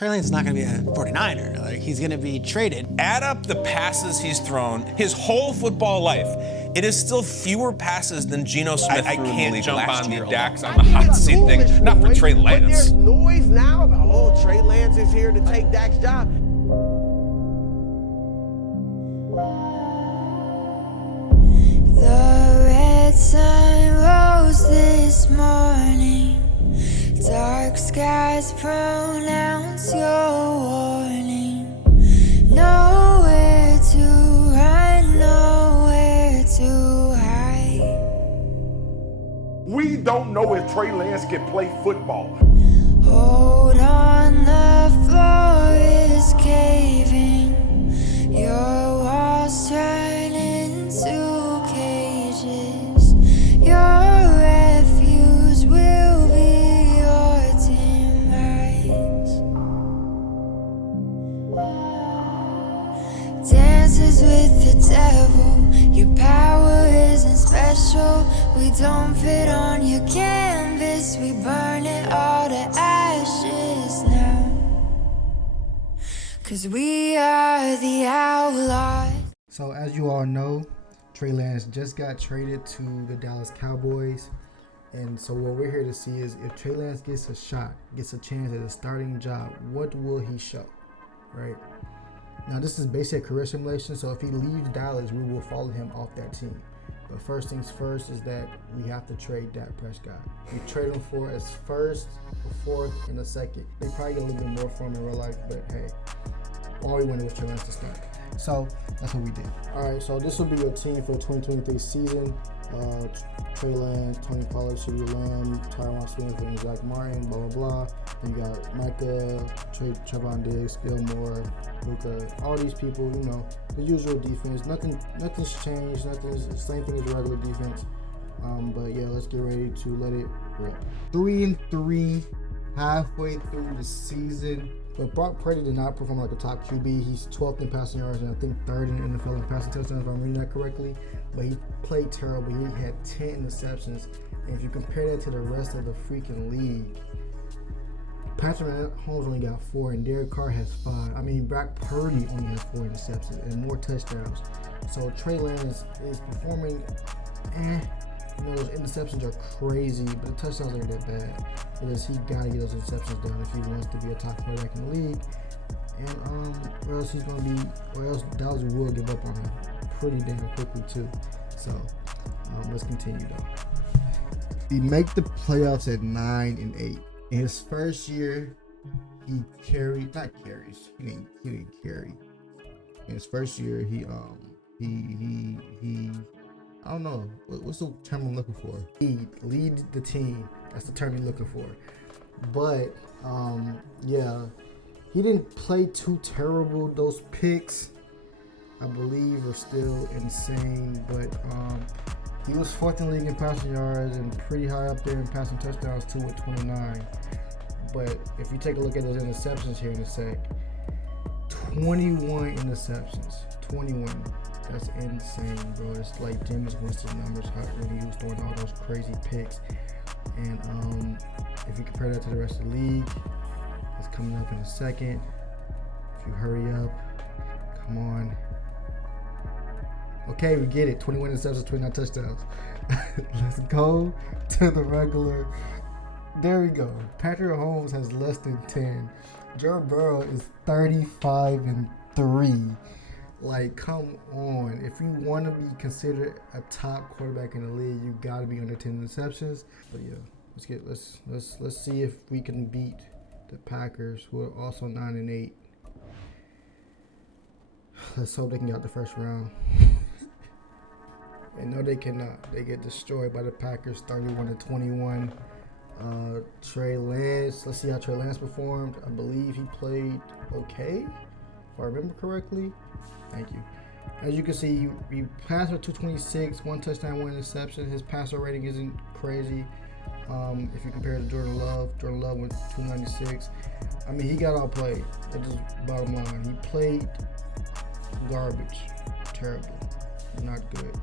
Trey Lance is not going to be a 49er. Like, he's going to be traded. Add up the passes he's thrown his whole football life. It is still fewer passes than Geno Smith threw in the league. I can't jump on the Dax on the hot seat thing. Not for Trey Lance. But there's noise now about, oh, Trey Lance is here to take Dak's job. The red sun rose this morning. Dark skies pronounce your warning. Nowhere to run, nowhere to hide. We don't know if Trey Lance can play football. Hold on, the floor is caving. Your walls turn into cages. Your refuge will be your demise. Dances with the devil. Your power isn't special. We don't fit on your canvas. We burn it all to ashes now. 'Cause we are the outlaws. So as you all know, Trey Lance just got traded to the Dallas Cowboys. And so what we're here to see is if Trey Lance gets a shot, gets a chance at a starting job, what will he show, right? Now this is basically a career simulation, so if he leaves Dallas, we will follow him off that team. But first things first is that we have to trade Dak Prescott. We trade him for his first, a fourth, and a second. They probably get a little bit more for him in real life, but hey, all we wanted was Trey Lance to start. So that's what we did. All right, so this will be your team for the 2023 season. Trey Lance, Tony Pollard, CeeDee Lamb, Tyron Smith, and Zach Martin, blah, blah, blah. Then you got Micah, Trevon Diggs, Gilmore, Luka, all these people, you know, the usual defense. Nothing's changed. Nothing's the same thing as the regular defense. But yeah, let's get ready to let it rip. 3-3, halfway through the season. But Brock Purdy did not perform like a top QB. He's 12th in passing yards and I think 3rd in the NFL in passing touchdowns, if I'm reading that correctly. But he played terrible. He had 10 interceptions. And if you compare that to the rest of the freaking league, Patrick Mahomes only got 4 and Derek Carr has 5. I mean, Brock Purdy only has 4 interceptions and more touchdowns. So Trey Lance is performing, You know, those interceptions are crazy, but the touchdowns aren't that bad because he got to get those interceptions down if he wants to be a top quarterback in the league. And or else Dallas will give up on him pretty damn quickly too. So let's continue though. He make the playoffs at 9-8. In his first year, he didn't carry. In his first year, he I don't know. What's the term I'm looking for? He lead the team. That's the term you're looking for. But, yeah, he didn't play too terrible. Those picks, I believe, are still insane. But he was 4th in the league in passing yards and pretty high up there in passing touchdowns, too, with 29. But if you take a look at those interceptions here in a sec, 21 interceptions. 21. That's insane, bro. It's like Jameis Winston numbers when he was throwing all those crazy picks. And if you compare that to the rest of the league, it's coming up in a second. If you hurry up, come on. Okay, we get it. 21 interceptions, 29 touchdowns. Let's go to the regular. There we go. Patrick Mahomes has less than 10. Joe Burrow is 35-3. Like, come on. If you want to be considered a top quarterback in the league, you got to be under 10 interceptions. But yeah, let's see if we can beat the Packers, who are also 9-8. Let's hope they can get out the first round. And no, they cannot. They get destroyed by the Packers, 31-21. Trey Lance. Let's see how Trey Lance performed. I believe he played okay, if I remember correctly. Thank you. As you can see, he passed for 226, 1 touchdown, 1 interception. His passer rating isn't crazy. If you compare it to Jordan Love went 296. I mean, he got outplayed. That's just bottom line. He played garbage. Terrible. Not good.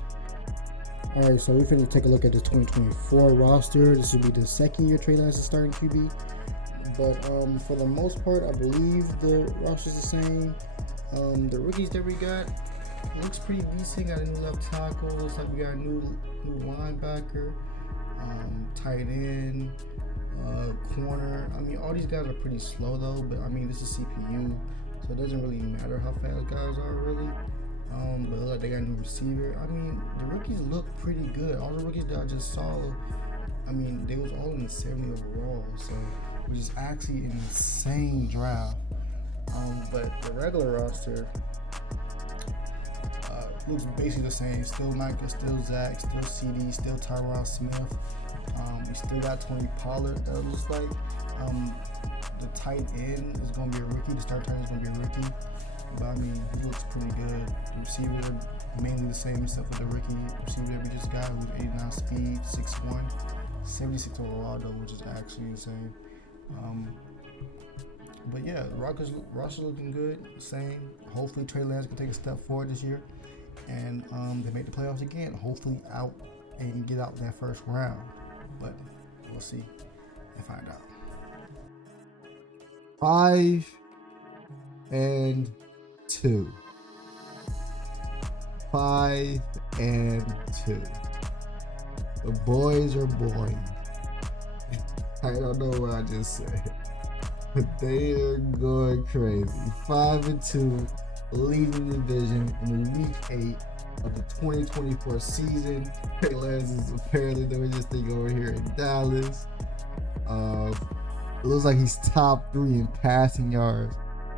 All right, so we're finna take a look at the 2024 roster. This will be the second year Trey Lance is starting QB. But for the most part, I believe the roster's the same. The rookies that we got looks pretty decent. Got a new left tackle. Looks like we got a new linebacker, tight end, corner. I mean, all these guys are pretty slow though. But I mean, this is CPU, so it doesn't really matter how fast guys are really. But it looks like they got a new receiver. I mean, the rookies look pretty good. All the rookies that I just saw, I mean, they was all in the 70 overall, so which is actually an insane draft. But the regular roster looks basically the same. Still Micah, still Zach, still CD, still Tyron Smith. We still got Tony Pollard. That looks like the tight end is going to be a rookie. The start tight end is going to be a rookie. But I mean, he looks pretty good. The receivers are mainly the same except for the rookie receiver that we just got, who's 89 speed, 6'1", 76 overall though, which is actually insane. But yeah, roster looking good, same. Hopefully Trey Lance can take a step forward this year, and they make the playoffs again. Hopefully out and get out that first round, but we'll see and find out. 5-2. The boys are boring. I don't know what I just said, but they are going crazy. 5-2, leading the division in week 8 of the 2024 season. Trey Lance is apparently doing this thing over here in Dallas. It looks like he's top 3 in passing yards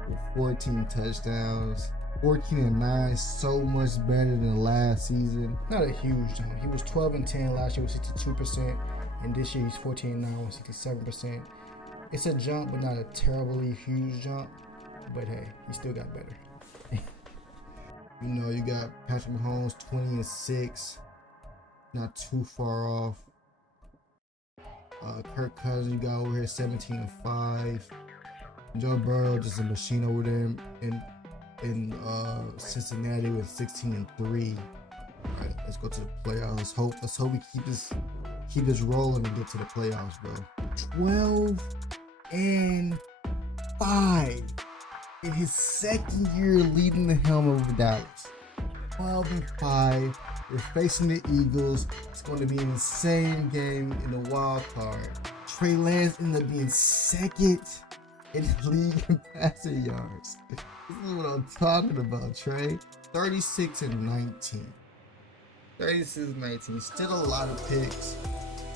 with 14 touchdowns. 14-9, so much better than last season. Not a huge jump. He was 12-10 last year with 62%, and this year he's 14-9 with 67%. It's a jump, but not a terribly huge jump. But hey, he still got better. You know, you got Patrick Mahomes 20-6, not too far off. Kirk Cousins, you got over here 17-5. Joe Burrow just a machine over there in Cincinnati with 16-3. All right, let's go to the playoffs. Let's hope we keep this rolling and get to the playoffs, bro. 12-5 in his second year leading the helm over Dallas. 12-5. We're facing the Eagles. It's going to be an insane game in the wild card. Trey Lance ended up being second in the league in passing yards. This is what I'm talking about, Trey. 36-19. 36-19. Still a lot of picks.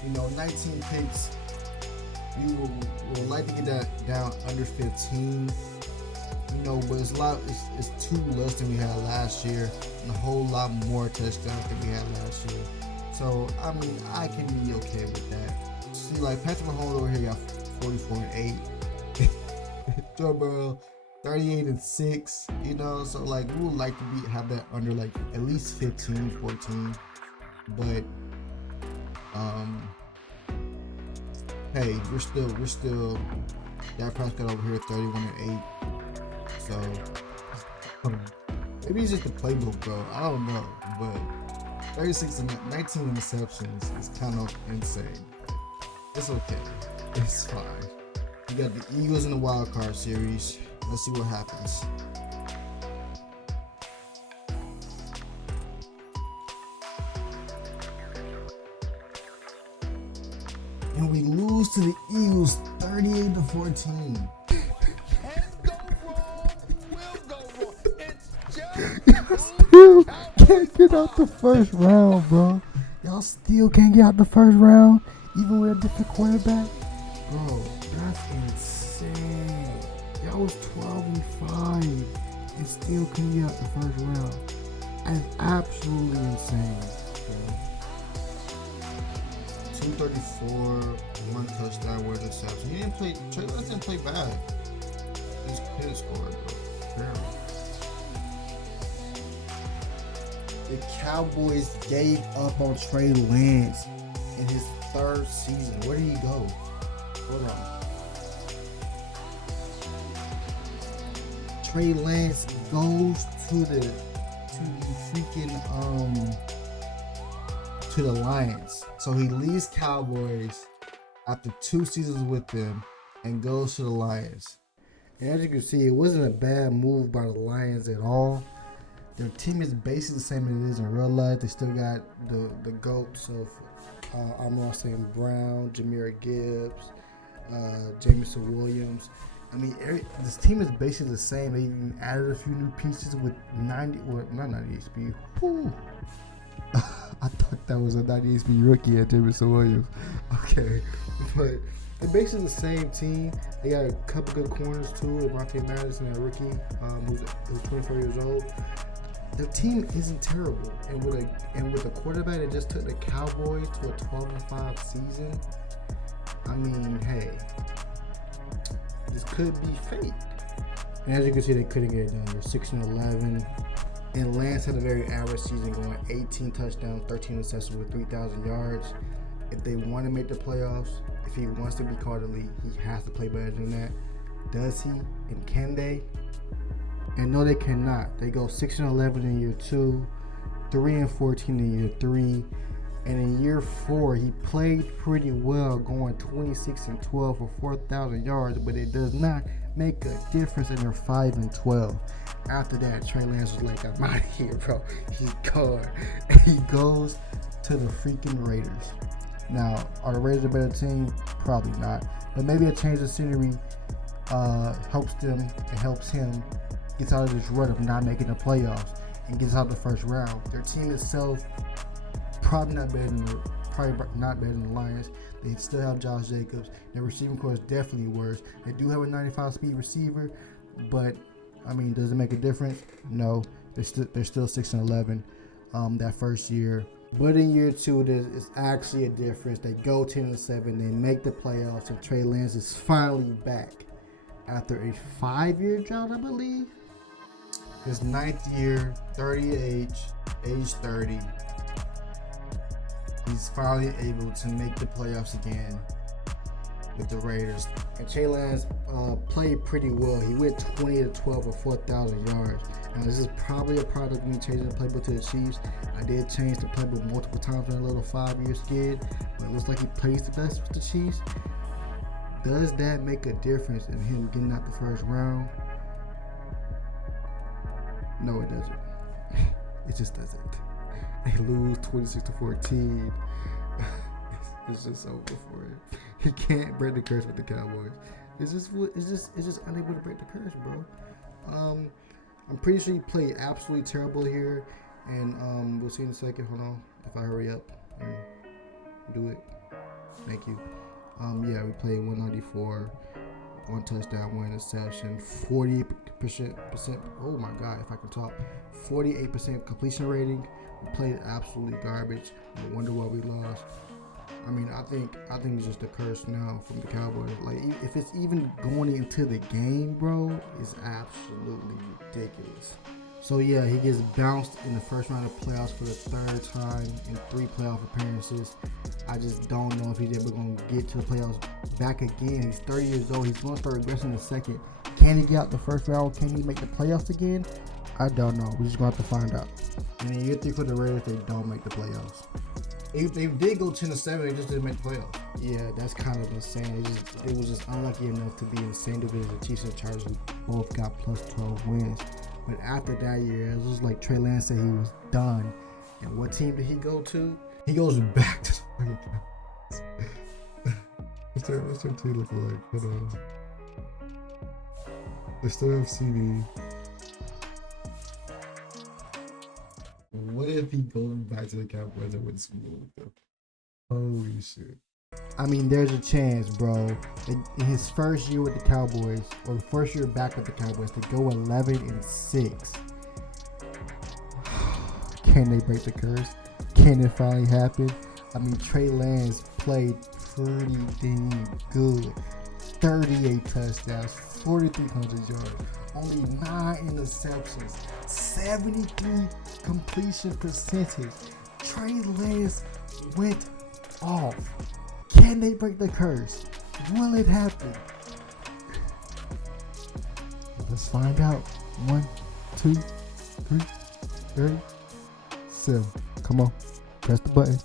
You know, 19 picks. We will like to get that down under 15. You know, but it's two less than we had last year, and a whole lot more touchdowns than we had last year. So I mean, I can be okay with that. See, like Patrick Mahomes over here got 44-8. Joe Burrow 38-6. You know, so like we would like to have that under like at least 15, 14. But hey, we're still Dak Prescott over here 31-8. So maybe it's just the playbook, bro. I don't know, but 19 interceptions is kind of insane. It's okay. It's fine. You got the Eagles in the wild card series. Let's see what happens. And we lose to the Eagles 38-14. Still can't get out the first round, bro. Y'all still can't get out the first round, even with a different quarterback. Bro, that's insane. Y'all was 12-5 and still couldn't get out the first round. That's absolutely insane, bro. 234, 1 touchdown, 1 interception. Trey Lance didn't play bad. He just couldn't score, bro. Terrible. The Cowboys gave up on Trey Lance in his 3rd season. Where did he go? Hold on. Trey Lance goes to the Lions. So he leaves Cowboys after 2 seasons with them and goes to the Lions. And as you can see, it wasn't a bad move by the Lions at all. Their team is basically the same as it is in real life. They still got the GOATs of Amon St. Brown, Jahmyr Gibbs, Jameson Williams. I mean, this team is basically the same. They even added a few new pieces with 90, well, not 90 HP. Whew. I thought that was a 90 HP rookie at Jameson Williams. Okay, but they're basically the same team. They got a couple good corners too. Devontae Madison, a rookie, who's 24 years old. Their team isn't terrible, and with a quarterback that just took the Cowboys to a 12-5 season. I mean, hey, this could be fate. And as you can see, they couldn't get it done. They're 6-11, and Lance had a very average season, going 18 touchdowns, 13 receptions with 3,000 yards. If they want to make the playoffs, if he wants to be called elite, he has to play better than that. Does he? And can they? And no, they cannot. They go 6-11 in year 2, 3-14 in year 3, and in year 4 he played pretty well, going 26-12 for 4,000 yards, but it does not make a difference in their 5-12. After that, Trey Lance was like, "I'm out of here, bro." He's gone, and he goes to the freaking Raiders. Now, are the Raiders a better team? Probably not, but maybe a change of scenery helps them and helps him gets out of this rut of not making the playoffs and gets out of the first round. Their team itself probably not better than the Lions. They still have Josh Jacobs. Their receiving core is definitely worse. They do have a 95 speed receiver, but I mean, does it make a difference? No. They're still 6-11 that first year. But in year 2, there's actually a difference. They go 10-7. They make the playoffs, and Trey Lance is finally back after a 5-year drought, I believe. His 9th year, 30 age 30. He's finally able to make the playoffs again with the Raiders. And Trey Lance played pretty well. He went 20-12 for 4,000 yards. Now, this is probably a product of me changing the playbook to the Chiefs. I did change the playbook multiple times in a little 5-year skid, but it looks like he plays the best with the Chiefs. Does that make a difference in him getting out the first round? No, it doesn't. It just doesn't. They lose 26-14. It's just over for him. He can't break the curse with the Cowboys. It's just unable to break the curse, bro. I'm pretty sure he played absolutely terrible here, and we'll see in a second. Hold on, if I hurry up and do it. Thank you. Yeah, we played 194, 1 touchdown, 1 interception, 48%. Oh my God, if I can talk, 48% completion rating. We played absolutely garbage. No wonder why we lost. I mean, I think it's just a curse now from the Cowboys. Like, if it's even going into the game, bro, it's absolutely ridiculous. So yeah, he gets bounced in the first round of playoffs for the 3rd time in 3 playoff appearances. I just don't know if he's ever going to get to the playoffs back again. He's 30 years old. He's going to start regressing in the second. Can he get out the first round? Can he make the playoffs again? I don't know. We're just going to have to find out. And in year 3 for the Raiders, they don't make the playoffs. They did go 10-7. They just didn't make the playoffs. Yeah, that's kind of insane. It was just unlucky enough to be in the same division as Chiefs and Chargers, who both got plus 12 wins. But after that year, it was like Trey Lance said he was done. And what team did he go to? He goes back to the Cowboys. What's their team look like? Hold on. They still have CD. What if he goes back to the Cowboys and wins Super Bowl? Holy shit. I mean, there's a chance, bro. In his first year with the Cowboys, or the first year back with the Cowboys, to go 11-6. Can they break the curse? Can it finally happen? I mean, Trey Lance played pretty dang good. 38 touchdowns, 4,300 yards, only 9 interceptions, 73 completion percentage. Trey Lance went off. Can they break the curse? Will it happen? Let's find out. 1, 2, 3, 30, 7. Come on, press the button.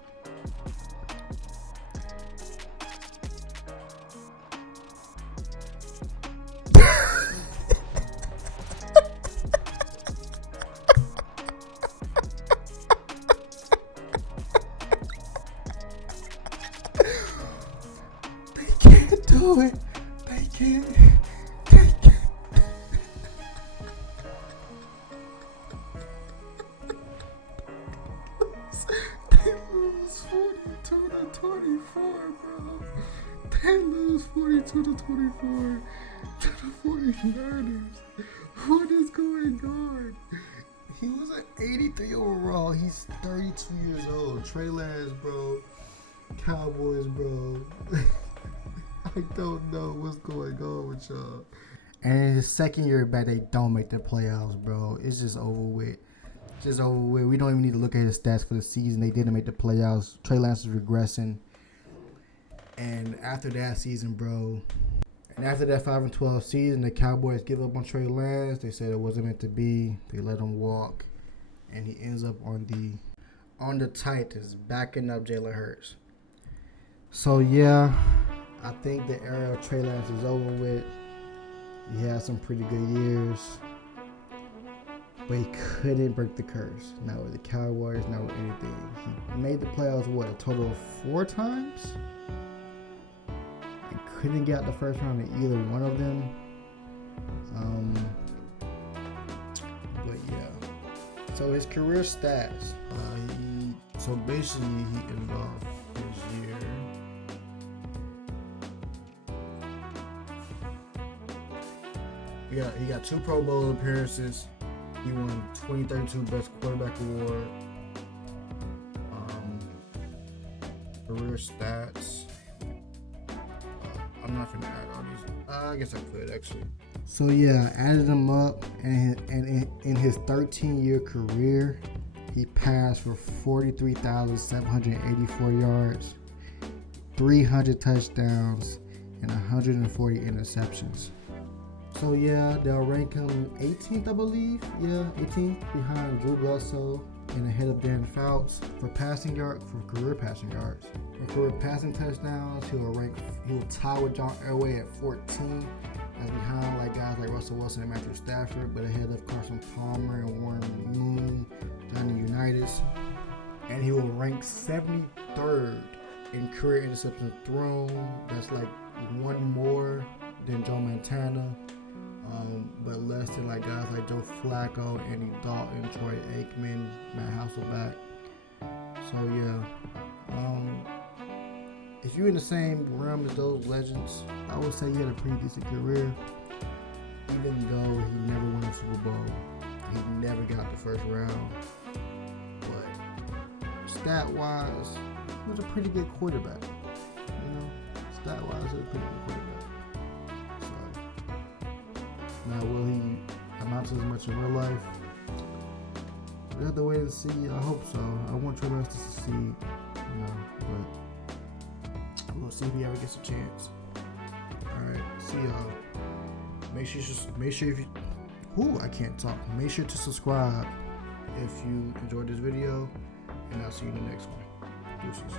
They lose 42-24 to the 49ers. What is going on? He was an 83 overall. He's 32 years old. Trey Lance, bro. Cowboys, bro. I don't know what's going on with y'all. And in his second year back, they don't make the playoffs, bro. It's just over with. Just over with. We don't even need to look at his stats for the season. They didn't make the playoffs. Trey Lance is regressing. And after that season, bro, and after that 5-12 season, the Cowboys give up on Trey Lance. They said it wasn't meant to be. They let him walk. And he ends up on the Titans, backing up Jalen Hurts. So, yeah, I think the era of Trey Lance is over with. He had some pretty good years. But he couldn't break the curse. Not with the Cowboys, not with anything. He made the playoffs, a total of 4 times? And couldn't get out the first round in either one of them. But yeah. So his career stats. So basically he ended off his year. He got 2 Pro Bowl appearances. He won 2032 Best Quarterback Award. Career stats. I'm not gonna add all these. I guess I could actually. So yeah, I added them up, and in his 13-year career, he passed for 43,784 yards, 300 touchdowns, and 140 interceptions. So yeah, they'll rank him 18th, I believe. Yeah, 18th behind Drew Bledsoe and ahead of Dan Fouts for career passing yards. For career passing touchdowns, he'll tie with John Elway at 14. That's behind guys like Russell Wilson and Matthew Stafford, but ahead of Carson Palmer and Warren Moon, Johnny Unitas. And he will rank 73rd in career interceptions thrown. That's one more than Joe Montana. But less than guys like Joe Flacco, Andy Dalton, Troy Aikman, Matt Hasselbeck. So yeah, if you're in the same realm as those legends, I would say he had a pretty decent career. Even though he never won a Super Bowl, he never got the first round. But stat-wise, he was a pretty good quarterback. Stat-wise, he was a pretty good quarterback. Now, will he amount to as much in real life? We have to wait and see. I hope so. I want Trey Lance to succeed, but we'll see if he ever gets a chance. All right, see y'all. Make sure if you, I can't talk. Make sure to subscribe if you enjoyed this video, and I'll see you in the next one. Deuces.